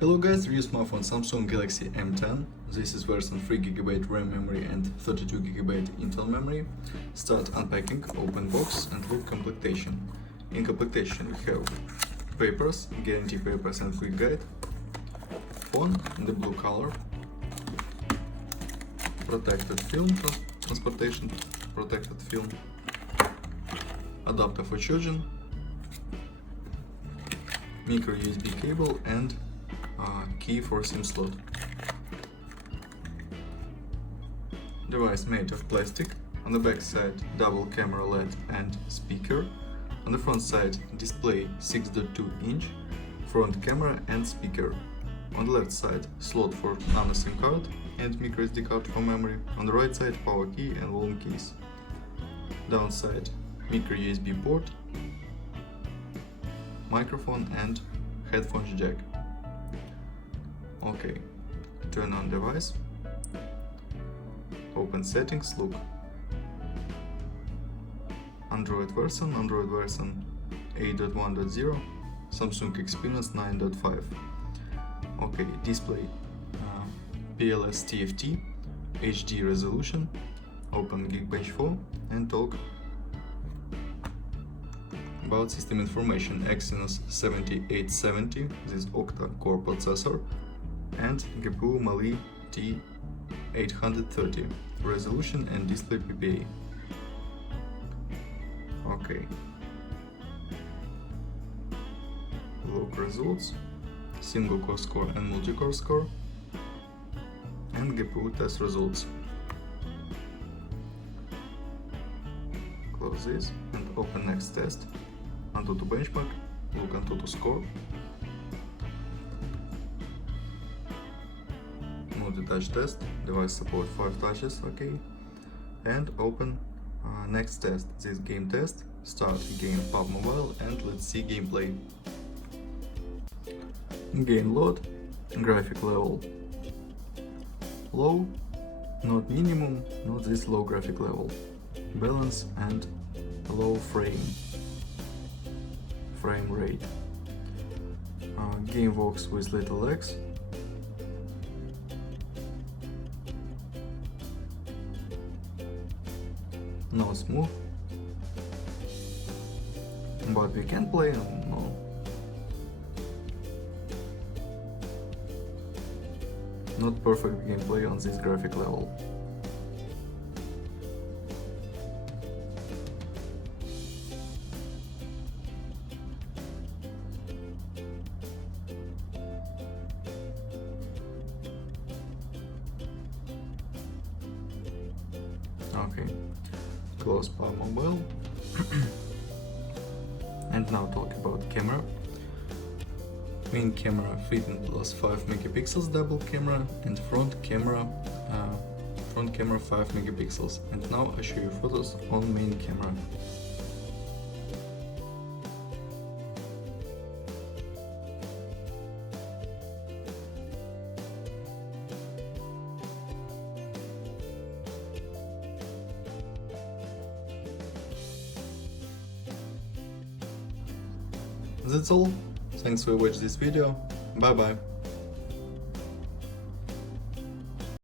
Hello guys, review smartphone Samsung Galaxy M10. This is version 3GB RAM memory and 32GB internal memory. Start unpacking, open box and look complementation. In complementation we have papers, guarantee papers and quick guide, phone in the blue color, protected film, transportation protected film, adapter for charging, micro USB cable and key for SIM slot. Device made of plastic. On the back side double camera LED and speaker. On the front side display 6.2 inch, front camera and speaker. On the left side slot for nano SIM card and micro SD card for memory. On the right side power key and volume keys. Downside micro USB port, microphone and headphones jack. Okay, turn on device, open settings, look, Android version 8.1.0, Samsung Experience 9.5. Okay, display, PLS TFT, HD resolution, open Geekbench 4 and talk about system information. Exynos 7870, this octa-core processor, and GPU Mali T830, resolution and display PPA. Okay. Look results, single core score and multi-core score, and GPU test results. Close this and open next test. AnTuTu benchmark, look AnTuTu score, multi-touch test, device support 5 touches, okay, and open next test, this game test, start game PUBG Mobile and let's see gameplay. Game load, graphic level low, not minimum, not this low graphic level, balance and low frame rate. Game works with little lags. No smooth, but we can play. No, not perfect gameplay on this graphic level. Okay, close PUBG Mobile. And now talk about camera. Main camera 15 plus 5 megapixels double camera and front camera 5 megapixels. And now I show you photos on main camera. That's all. Thanks for watching this video. Bye bye.